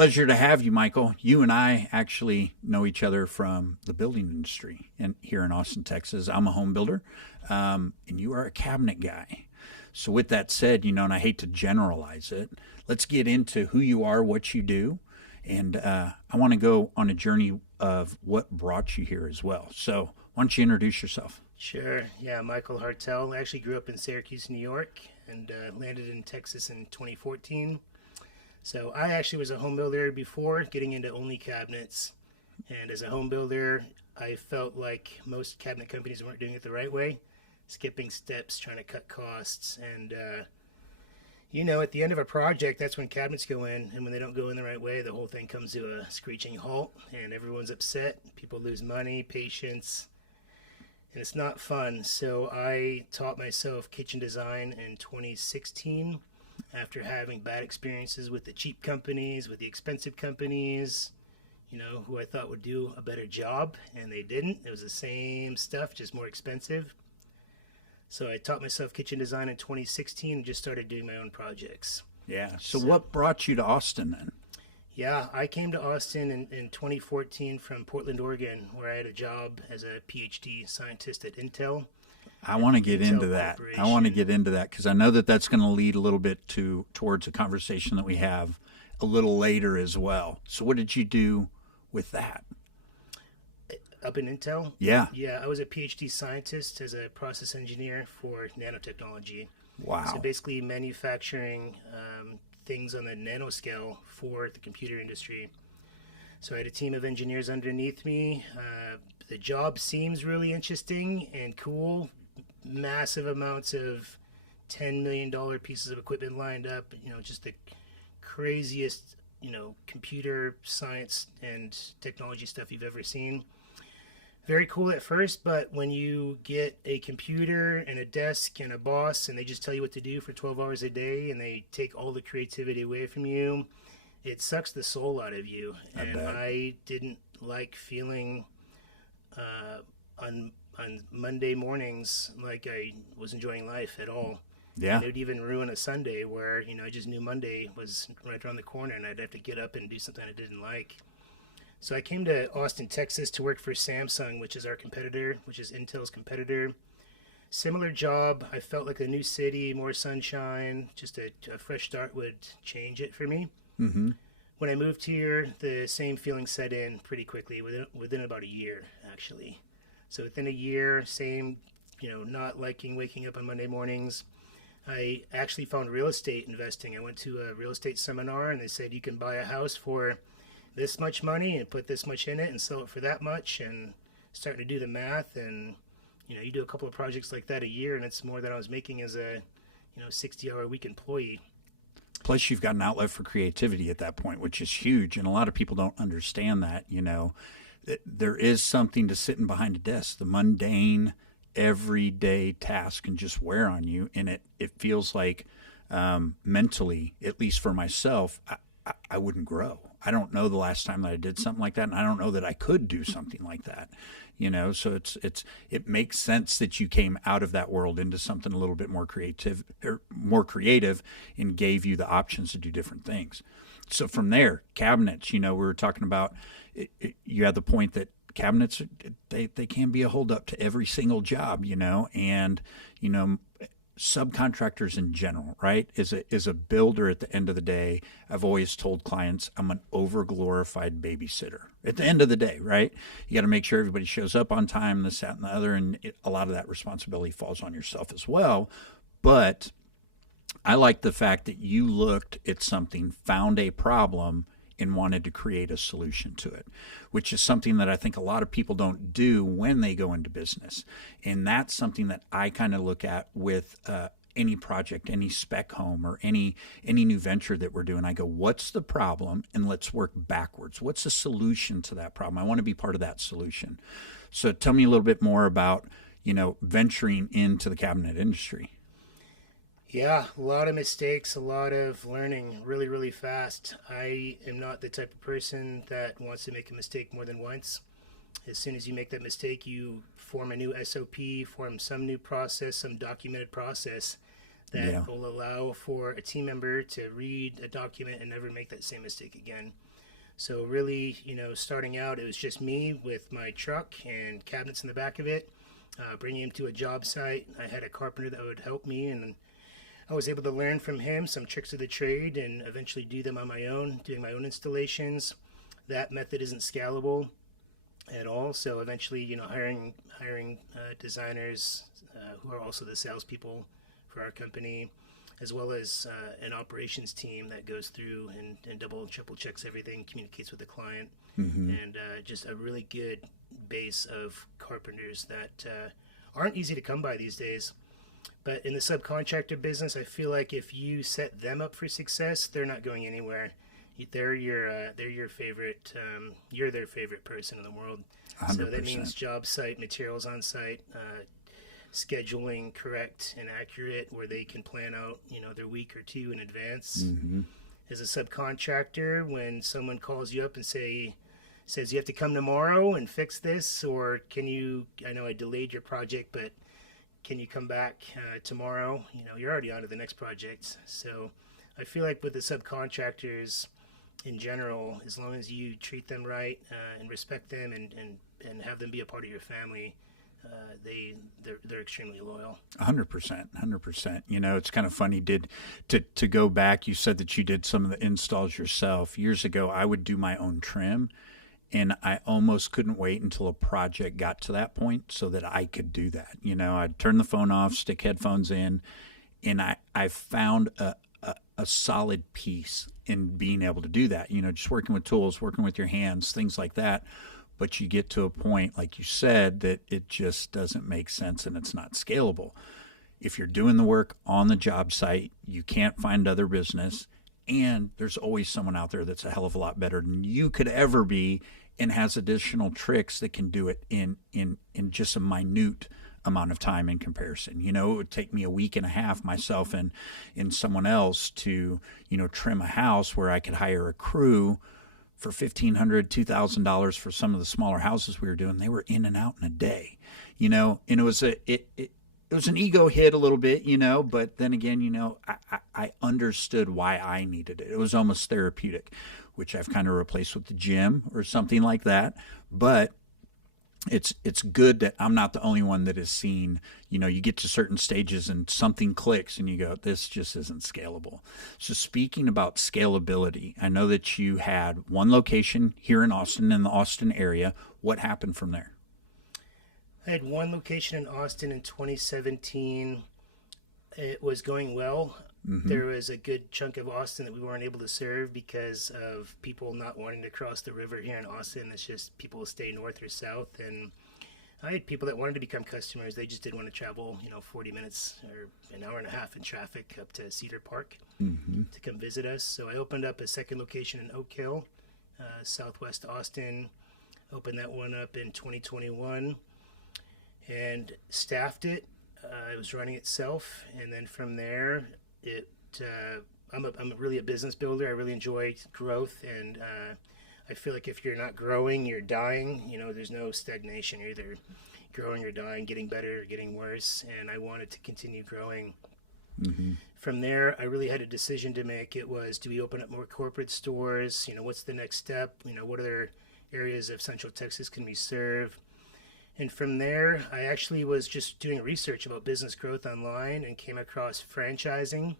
Pleasure to have you, Michael. You and I actually know each other from the building industry and here in Austin, Texas. I'm a home builder, and you are a cabinet guy. So, with that said, and I hate to generalize it, let's get into who you are, what you do, and I want to go on a journey of what brought you here as well. So, why don't you introduce yourself? Sure. Yeah, Michael Hartel. I actually grew up in Syracuse, New York, and landed in Texas in 2014. So I actually was a home builder before getting into only cabinets. And as a home builder, I felt like most cabinet companies weren't doing it the right way, skipping steps, trying to cut costs. And, at the end of a project, that's when cabinets go in. And when they don't go in the right way, the whole thing comes to a screeching halt and everyone's upset. People lose money, patience, and it's not fun. So I taught myself kitchen design in 2016 after having bad experiences with the cheap companies, with the expensive companies, who I thought would do a better job, and they didn't. It was the same stuff, just more expensive. So I taught myself kitchen design in 2016 and just started doing my own projects. Yeah. So, what brought you to Austin then? Yeah, I came to Austin in 2014 from Portland, Oregon, where I had a job as a PhD scientist at Intel. I want to get into that. I want to get into that because I know that that's going to lead a little bit towards a conversation that we have a little later as well. So what did you do with that? Up in Intel? Yeah. Yeah, I was a PhD scientist as a process engineer for nanotechnology. Wow. So basically manufacturing things on the nanoscale for the computer industry. So I had a team of engineers underneath me. The job seems really interesting and cool. Massive amounts of $10 million pieces of equipment lined up, just the craziest, computer science and technology stuff you've ever seen. Very cool at first, but when you get a computer and a desk and a boss and they just tell you what to do for 12 hours a day and they take all the creativity away from you, it sucks the soul out of you. And I didn't like feeling on Monday mornings like I was enjoying life at all. Yeah. And it would even ruin a Sunday where, I just knew Monday was right around the corner and I'd have to get up and do something I didn't like. So I came to Austin, Texas to work for Samsung, which is our competitor, which is Intel's competitor. Similar job. I felt like a new city, more sunshine, just a fresh start would change it for me. Mm-hmm. When I moved here, the same feeling set in pretty quickly, within about a year, actually. So within a year, same, not liking waking up on Monday mornings. I actually found real estate investing. I went to a real estate seminar and they said you can buy a house for this much money and put this much in it and sell it for that much, and starting to do the math, and you do a couple of projects like that a year and it's more than I was making as a 60-hour a week employee. Plus, you've got an outlet for creativity at that point, which is huge. And a lot of people don't understand that, there is something to sitting behind a desk. The mundane, everyday task can just wear on you. And it feels like mentally, at least for myself, I wouldn't grow. I don't know the last time that I did something like that. And I don't know that I could do something like that. So it makes sense that you came out of that world into something a little bit more creative and gave you the options to do different things. So from there, cabinets, we were talking about, you had the point that cabinets, they can be a holdup to every single job, and, subcontractors in general, right? Is a builder at the end of the day, I've always told clients I'm an overglorified babysitter. At the end of the day, right? You got to make sure everybody shows up on time, this, that, and the other, and a lot of that responsibility falls on yourself as well. But I like the fact that you looked at something, found a problem, and wanted to create a solution to it, which is something that I think a lot of people don't do when they go into business. And that's something that I kind of look at with any project, any spec home, or any new venture that we're doing. I go, what's the problem? And let's work backwards. What's the solution to that problem? I want to be part of that solution. So tell me a little bit more about, venturing into the cabinet industry. Yeah, a lot of mistakes, a lot of learning really, really fast. I am not the type of person that wants to make a mistake more than once. As soon as you make that mistake, you form a new SOP, form some new process, some documented process that Yeah. will allow for a team member to read a document and never make that same mistake again. So really, starting out, it was just me with my truck and cabinets in the back of it, bringing him to a job site. I had a carpenter that would help me, and I was able to learn from him some tricks of the trade and eventually do them on my own, doing my own installations. That method isn't scalable at all. So eventually, hiring designers who are also the salespeople for our company, as well as an operations team that goes through and double and triple checks everything, communicates with the client, and just a really good base of carpenters that aren't easy to come by these days. But in the subcontractor business, I feel like if you set them up for success, they're not going anywhere. They're your favorite. You're their favorite person in the world. 100%. So that means job site, materials on site, scheduling correct and accurate, where they can plan out their week or two in advance. As a subcontractor, when someone calls you up and says you have to come tomorrow and fix this, or I know I delayed your project, but can you come back tomorrow? You're already on to the next project. So I feel like with the subcontractors in general, as long as you treat them right and respect them and have them be a part of your family, they're extremely loyal. 100%, 100%. It's kind of funny. To go back, you said that you did some of the installs yourself. Years ago, I would do my own trim, and I almost couldn't wait until a project got to that point so that I could do that. I'd turn the phone off, stick headphones in, and I found a solid piece in being able to do that. Just working with tools, working with your hands, things like that. But you get to a point, like you said, that it just doesn't make sense and it's not scalable. If you're doing the work on the job site, you can't find other business, and there's always someone out there that's a hell of a lot better than you could ever be and has additional tricks that can do it in just a minute amount of time in comparison. It would take me a week and a half, myself and someone else, to trim a house where I could hire a crew for $1,500, $2,000 for some of the smaller houses we were doing. They were in and out in a day, and it was it was an ego hit a little bit, but then again, I understood why I needed it. It was almost therapeutic, which I've kind of replaced with the gym or something like that. But it's good that I'm not the only one that has seen, you get to certain stages and something clicks and you go, this just isn't scalable. So speaking about scalability, I know that you had one location here in Austin, in the Austin area. What happened from there? I had one location in Austin in 2017. It was going well. There was a good chunk of Austin that we weren't able to serve because of people not wanting to cross the river here in Austin. It's just people stay north or south. And I had people that wanted to become customers. They just didn't want to travel, 40 minutes or an hour and a half in traffic up to Cedar Park to come visit us. So I opened up a second location in Oak Hill, southwest Austin. Opened that one up in 2021 and staffed it. It was running itself, and then from there, I'm really a business builder. I really enjoy growth, and I feel like if you're not growing, you're dying. There's no stagnation. You're either growing or dying, getting better or getting worse, and I wanted to continue growing. From there, I really had a decision to make. It was, do we open up more corporate stores? What's the next step? What other areas of Central Texas can we serve? And from there, I actually was just doing research about business growth online and came across franchising.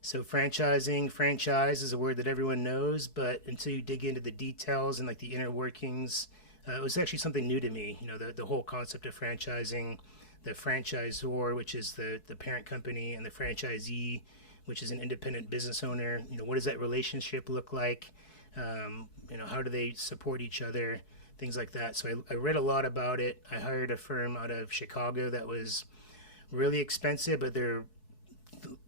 So franchise is a word that everyone knows, but until you dig into the details and like the inner workings, it was actually something new to me. The whole concept of franchising, the franchisor, which is the parent company, and the franchisee, which is an independent business owner. What does that relationship look like? How do they support each other? Things like that. So I read a lot about it. I hired a firm out of Chicago that was really expensive, but they're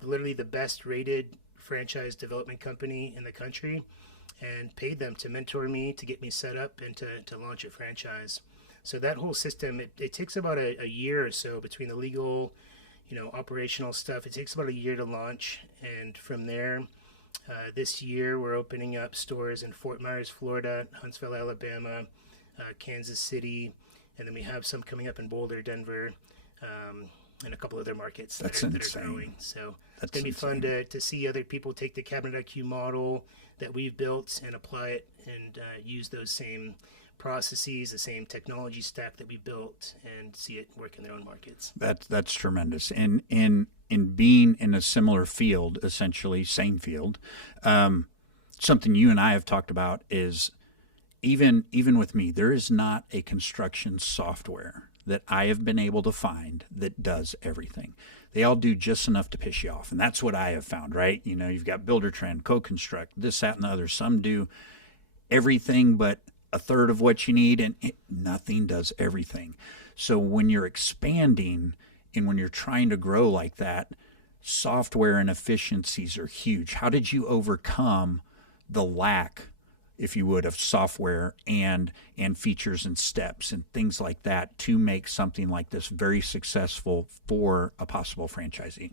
literally the best rated franchise development company in the country, and paid them to mentor me, to get me set up, and to launch a franchise. So that whole system, it takes about a year or so between the legal, operational stuff. It takes about a year to launch. And from there, this year we're opening up stores in Fort Myers, Florida, Huntsville, Alabama, Kansas City, and then we have some coming up in Boulder, Denver, and a couple other markets That's that are insane. growing. So That's it's going to be fun to see other people take the Cabinet IQ model that we've built and apply it and use those same processes, the same technology stack that we built, and see it work in their own markets. That's tremendous. And in being in a similar field, essentially same field, something you and I have talked about is even with me, there is not a construction software that I have been able to find that does everything. They all do just enough to piss you off, and that's what I have found. Right? You know, you've got Buildertrend, Co-Construct, this, that, and the other. Some do everything but a third of what you need, and nothing does everything. So when you're expanding and when you're trying to grow like that, software and efficiencies are huge. How did you overcome the lack, if you would, of software and features and steps and things like that to make something like this very successful for a possible franchisee?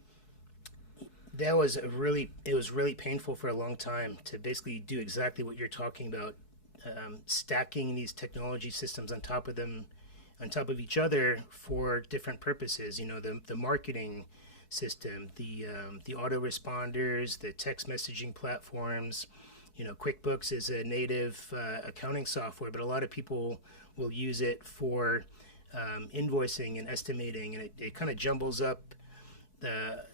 That was it was really painful for a long time to basically do exactly what you're talking about, stacking these technology systems on top of each other for different purposes. You know, the marketing system, the autoresponders, the text messaging platforms. You know, QuickBooks is a native accounting software, but a lot of people will use it for invoicing and estimating, and it kind of jumbles up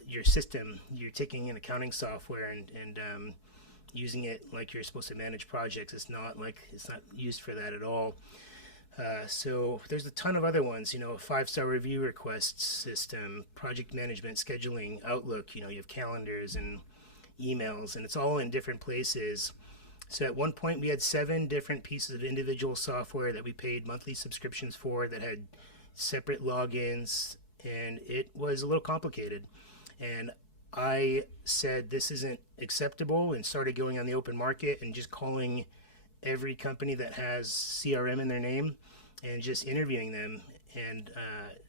your system. You're taking an accounting software and using it like you're supposed to manage projects. It's not used for that at all. So there's a ton of other ones, you know, a 5-star review request system, project management, scheduling, Outlook, you know, you have calendars and emails, and it's all in different places. So at one point we had 7 different pieces of individual software that we paid monthly subscriptions for that had separate logins, and it was a little complicated. And I said this isn't acceptable and started going on the open market and just calling every company that has CRM in their name and just interviewing them. And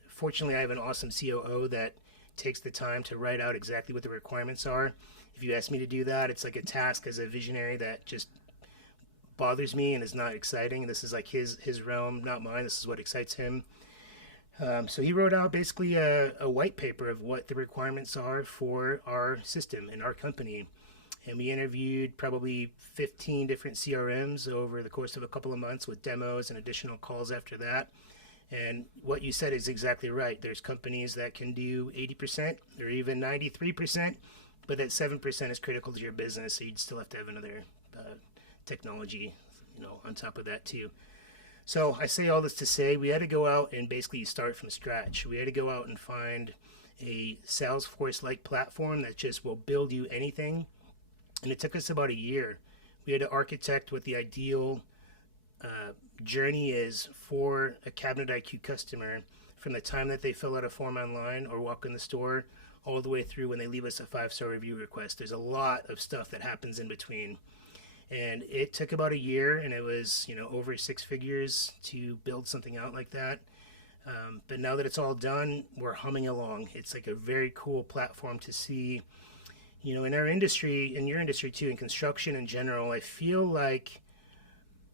fortunately, I have an awesome COO that takes the time to write out exactly what the requirements are. If you ask me to do that, it's like a task as a visionary that just bothers me and is not exciting. This is like his realm, not mine. This is what excites him. So he wrote out basically a white paper of what the requirements are for our system and our company. And we interviewed probably 15 different CRMs over the course of a couple of months with demos and additional calls after that. And what you said is exactly right. There's companies that can do 80% or even 93%, but that 7% is critical to your business. So you'd still have to have another technology, you know, on top of that too. So I say all this to say we had to go out and basically start from scratch. We had to go out and find a Salesforce-like platform that just will build you anything. And it took us about a year. We had to architect what the ideal journey is for a Cabinet IQ customer from the time that they fill out a form online or walk in the store all the way through when they leave us a 5-star review request. There's a lot of stuff that happens in between. And it took about a year, and it was, you know, over 6 figures to build something out like that. But now that it's all done, we're humming along. It's like a very cool platform to see. You know, in our industry, in your industry too, in construction in general, I feel like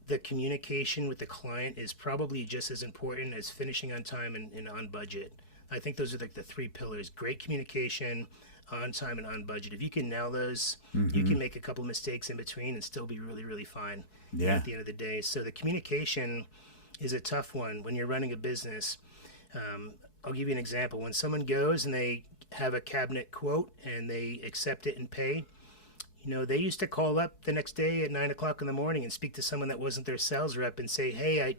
the communication with the client is probably just as important as finishing on time and on budget. I think those are like the 3 pillars: great communication, on time, and on budget. If you can nail those, you can make a couple mistakes in between and still be really, really fine at the end of the day. So the communication is a tough one when you're running a business. I'll give you an example. When someone goes and they have a cabinet quote and they accept it and pay, you know, they used to call up the next day at 9 o'clock in the morning and speak to someone that wasn't their sales rep and say, hey,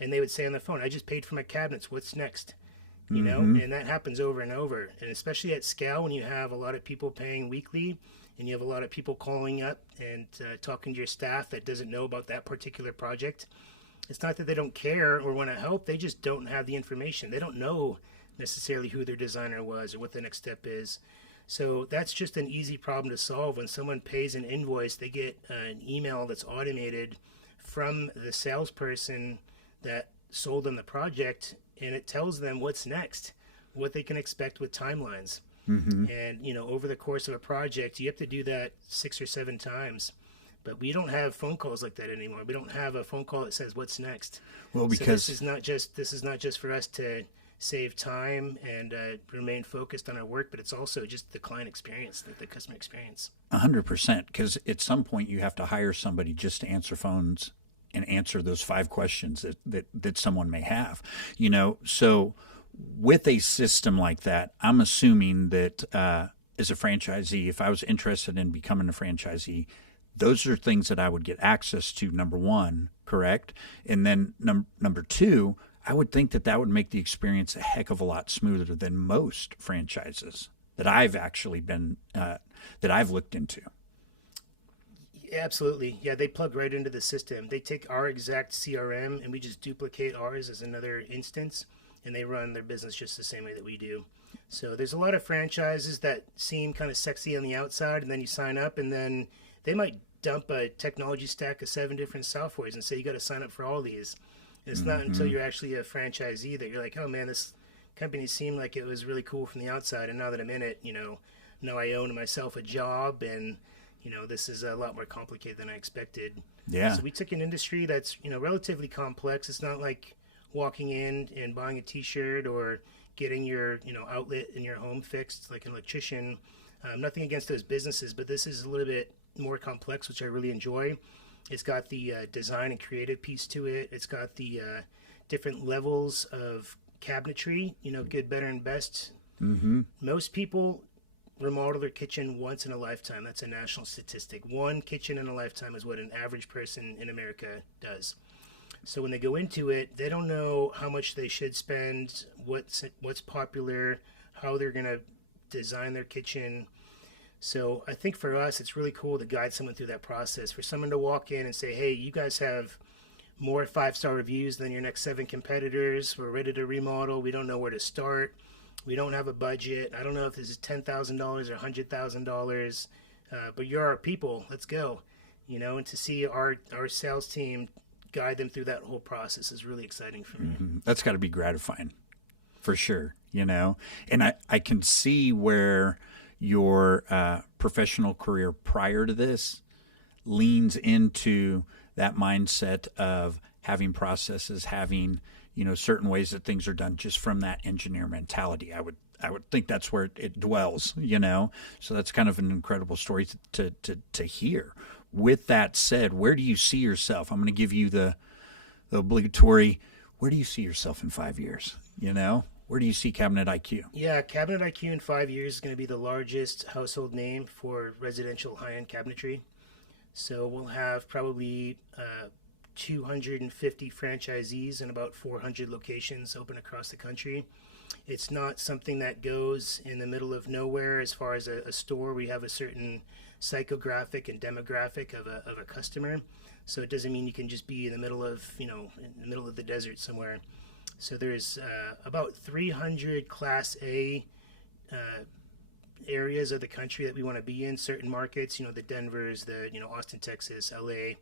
and they would say on the phone, I just paid for my cabinets. What's next? You know, and that happens over and over. And especially at scale, when you have a lot of people paying weekly and you have a lot of people calling up and talking to your staff that doesn't know about that particular project, it's not that they don't care or want to help. They just don't have the information. They don't know necessarily who their designer was or what the next step is. So that's just an easy problem to solve. When someone pays an invoice, they get an email that's automated from the salesperson that sold them the project, and it tells them what's next, what they can expect with timelines. And, you know, over the course of a project, you have to do that 6 or 7 times. But we don't have phone calls like that anymore. We don't have a phone call that says what's next. Well, because so this is not just for us to save time and remain focused on our work, but it's also just the client experience, the customer experience. 100%. Because at some point you have to hire somebody just to answer phones and answer those 5 questions that someone may have. So with a system like that, I'm assuming that as a franchisee, if I was interested in becoming a franchisee, those are things that I would get access to, number one, correct? And then number two, I would think that would make the experience a heck of a lot smoother than most franchises that I've actually been, that I've looked into. Absolutely. Yeah, they plug right into the system. They take our exact CRM and we just duplicate ours as another instance, and they run their business just the same way that we do. So there's a lot of franchises that seem kind of sexy on the outside, and then you sign up and then they might dump a technology stack of 7 different softwares and say you got to sign up for all these. And it's not until you're actually a franchisee that you're like, oh man, this company seemed like it was really cool from the outside, and now that I'm in it, now I own myself a job, and this is a lot more complicated than I expected. Yeah. So we took an industry that's, relatively complex. It's not like walking in and buying a t-shirt or getting your, outlet in your home fixed like an electrician. Nothing against those businesses, but this is a little bit more complex, which I really enjoy. It's got the design and creative piece to it. It's got the different levels of cabinetry, good, better, and best. Mm-hmm. Most people remodel their kitchen once in a lifetime. That's a national statistic. One kitchen in a lifetime is what an average person in America does. So when they go into it, they don't know how much they should spend, what's popular, how they're going to design their kitchen. So I think for us, it's really cool to guide someone through that process. For someone to walk in and say, hey, you guys have more 5-star reviews than your next 7 competitors. We're ready to remodel. We don't know where to start. We don't have a budget. I don't know if this is $10,000 or $100,000, but you're our people. Let's go. And to see our sales team guide them through that whole process is really exciting for me. Mm-hmm. That's got to be gratifying, for sure. And I can see where your professional career prior to this leans into that mindset of having processes, having certain ways that things are done, just from that engineer mentality. I would think that's where it dwells. So that's kind of an incredible story to hear. With that said, where do you see yourself? I'm going to give you the obligatory. Where do you see yourself in 5 years? Where do you see Cabinet IQ? Yeah, Cabinet IQ in 5 years is going to be the largest household name for residential high-end cabinetry. So we'll have probably 250 franchisees in about 400 locations open across the country. It's not something that goes in the middle of nowhere as far as a store. We have a certain psychographic and demographic of a customer. So it doesn't mean you can just be in the middle of, in the middle of the desert somewhere. So there's about 300 Class A areas of the country that we want to be in, certain markets, the Denvers, the, Austin, Texas, LA.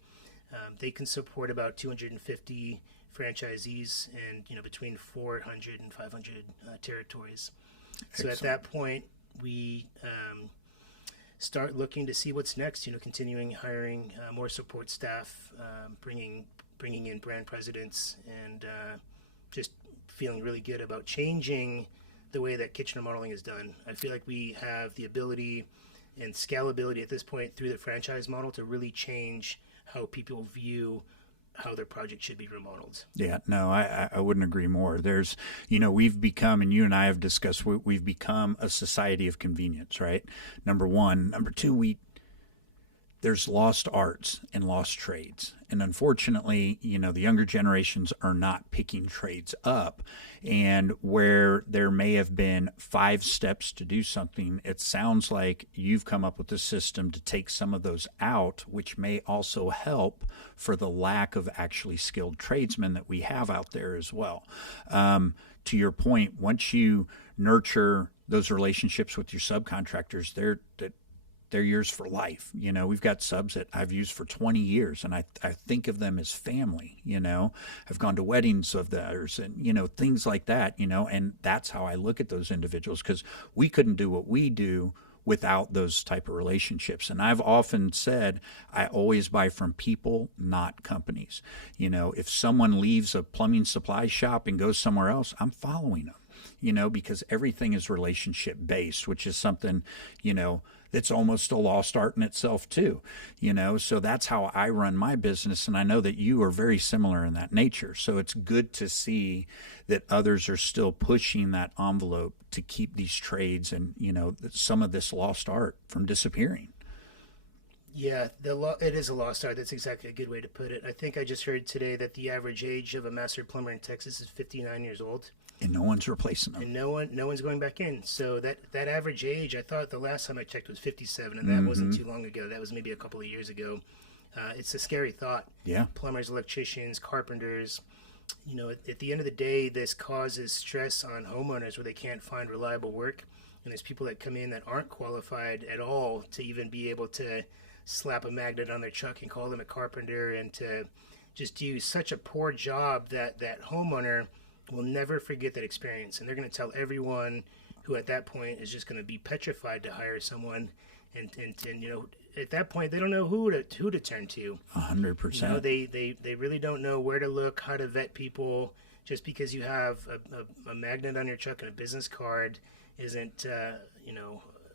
They can support about 250 franchisees and, between 400 and 500 territories. Excellent. So at that point, we start looking to see what's next, continuing hiring more support staff, bringing in brand presidents, and just feeling really good about changing the way that kitchen remodeling is done. I feel like we have the ability and scalability at this point through the franchise model to really change how people view how their project should be remodeled. Yeah, no, I wouldn't agree more. There's, we've become, and you and I have discussed, we've become a society of convenience, right? Number one. Number two, there's lost arts and lost trades. And unfortunately, the younger generations are not picking trades up. And where there may have been 5 steps to do something, it sounds like you've come up with a system to take some of those out, which may also help for the lack of actually skilled tradesmen that we have out there as well. To your point, once you nurture those relationships with your subcontractors, they're yours for life. We've got subs that I've used for 20 years, and I think of them as family. I've gone to weddings of theirs, and things like that. And that's how I look at those individuals, because we couldn't do what we do without those type of relationships. And I've often said I always buy from people, not companies. If someone leaves a plumbing supply shop and goes somewhere else, I'm following them. because everything is relationship based, which is something, that's almost a lost art in itself too, so that's how I run my business. And I know that you are very similar in that nature. So it's good to see that others are still pushing that envelope to keep these trades and, some of this lost art from disappearing. Yeah, it is a lost art. That's exactly a good way to put it. I think I just heard today that the average age of a master plumber in Texas is 59 years old. And no one's replacing them. And no one's going back in. So that average age, I thought the last time I checked was 57, and that wasn't too long ago. That was maybe a couple of years ago. It's a scary thought. Yeah. Plumbers, electricians, carpenters. At the end of the day, this causes stress on homeowners where they can't find reliable work. And there's people that come in that aren't qualified at all to even be able to slap a magnet on their truck and call them a carpenter, and to just do such a poor job that homeowner will never forget that experience. And they're going to tell everyone who at that point is just going to be petrified to hire someone. And at that point, they don't know who to turn to. 100%. They really don't know where to look, how to vet people. Just because you have a magnet on your truck and a business card isn't,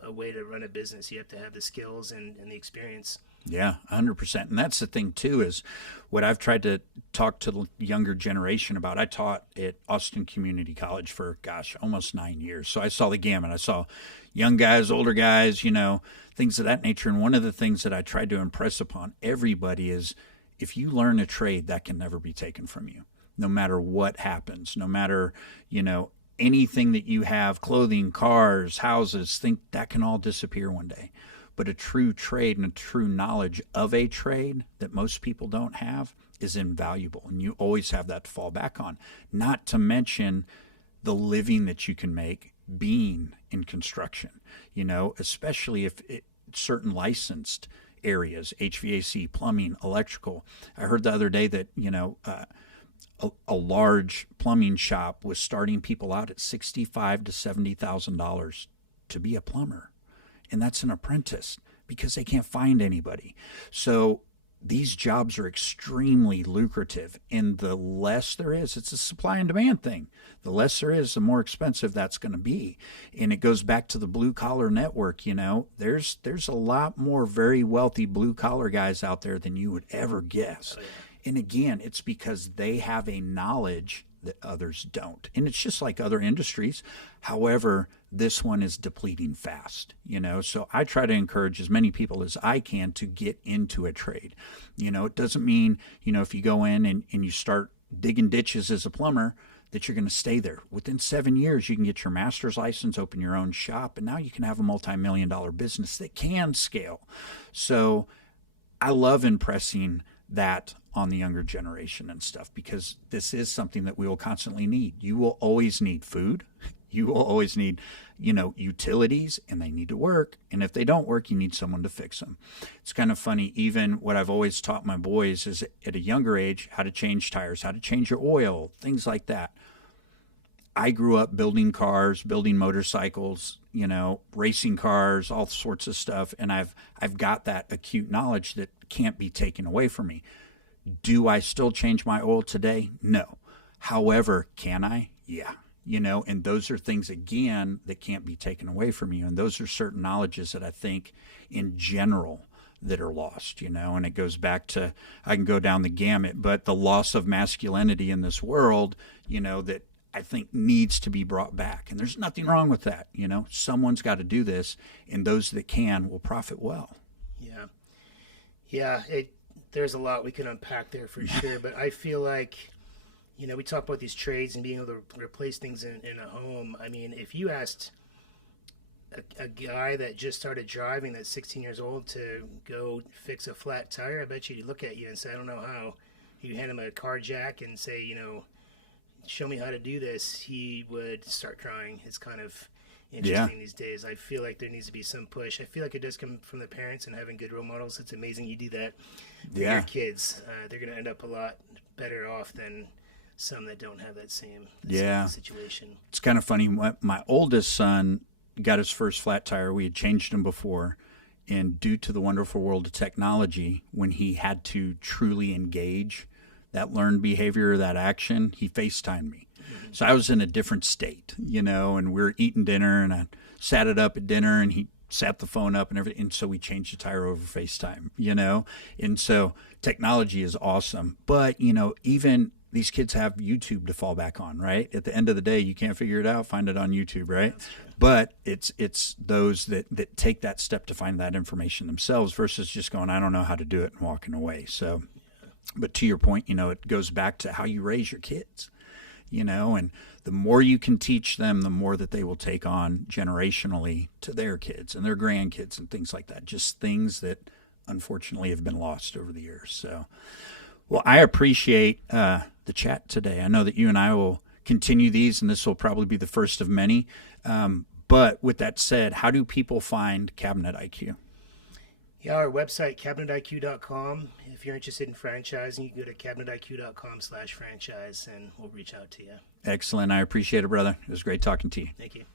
a way to run a business. You have to have the skills and the experience. Yeah, 100%. And that's the thing too, is what I've tried to talk to the younger generation about. I taught at Austin Community College for, almost 9 years. So I saw the gamut. I saw young guys, older guys, things of that nature. And one of the things that I tried to impress upon everybody is, if you learn a trade, that can never be taken from you, no matter what happens, no matter, anything that you have, clothing, cars, houses, think that can all disappear one day. But a true trade and a true knowledge of a trade that most people don't have is invaluable. And you always have that to fall back on. Not to mention the living that you can make being in construction, especially if certain licensed areas, HVAC, plumbing, electrical. I heard the other day that, a large plumbing shop was starting people out at $65,000 to $70,000 to be a plumber. And that's an apprentice because they can't find anybody. So these jobs are extremely lucrative. And the less there is, it's a supply and demand thing. The less there is, the more expensive that's going to be. And it goes back to the blue collar network. There's a lot more very wealthy blue collar guys out there than you would ever guess. Oh, yeah. And again, it's because they have a knowledge that others don't. And it's just like other industries. However, this one is depleting fast, So I try to encourage as many people as I can to get into a trade. It doesn't mean, if you go in and you start digging ditches as a plumber, that you're going to stay there. Within 7 years, you can get your master's license, open your own shop, and now you can have a multi-million-dollar business that can scale. So I love impressing that on the younger generation and stuff, because this is something that we will constantly need. You will always need food. You will always need, utilities, and they need to work. And if they don't work, you need someone to fix them. It's kind of funny. Even what I've always taught my boys is at a younger age, how to change tires, how to change your oil, things like that. I grew up building cars, building motorcycles, racing cars, all sorts of stuff. And I've got that acute knowledge that can't be taken away from me. Do I still change my oil today? No. However, can I? Yeah. And those are things, again, that can't be taken away from you. And those are certain knowledges that I think in general that are lost, and it goes back to, I can go down the gamut, but the loss of masculinity in this world, that I think needs to be brought back. And there's nothing wrong with that. Someone's got to do this, and those that can will profit well. Yeah. Yeah. There's a lot we can unpack there for sure, but I feel like, we talk about these trades and being able to replace things in a home. I mean, if you asked a guy that just started driving that's 16 years old to go fix a flat tire, I bet you'd look at you and say, I don't know how. You hand him a car jack and say, show me how to do this, he would start crying. It's kind of interesting these days. I feel like there needs to be some push. I feel like it does come from the parents and having good role models. It's amazing you do that for your kids. They're going to end up a lot better off than some that don't have that same situation. It's kind of funny. My oldest son got his first flat tire. We had changed him before. And due to the wonderful world of technology, when he had to truly engage that learned behavior, that action, he FaceTimed me. So I was in a different state, and we were eating dinner, and I sat it up at dinner, and he sat the phone up and everything. And so we changed the tire over FaceTime, And so technology is awesome. But, even these kids have YouTube to fall back on, right? At the end of the day, you can't figure it out, find it on YouTube, right? But it's those that take that step to find that information themselves versus just going, I don't know how to do it, and walking away. So, but to your point, it goes back to how you raise your kids, and the more you can teach them, the more that they will take on generationally to their kids and their grandkids and things like that. Just things that unfortunately have been lost over the years. So, well, I appreciate the chat today. I know that you and I will continue these, and this will probably be the first of many. But with that said, how do people find Cabinet IQ? Yeah, our website, cabinetiq.com. If you're interested in franchising, you can go to cabinetiq.com/franchise, and we'll reach out to you. Excellent. I appreciate it, brother. It was great talking to you. Thank you.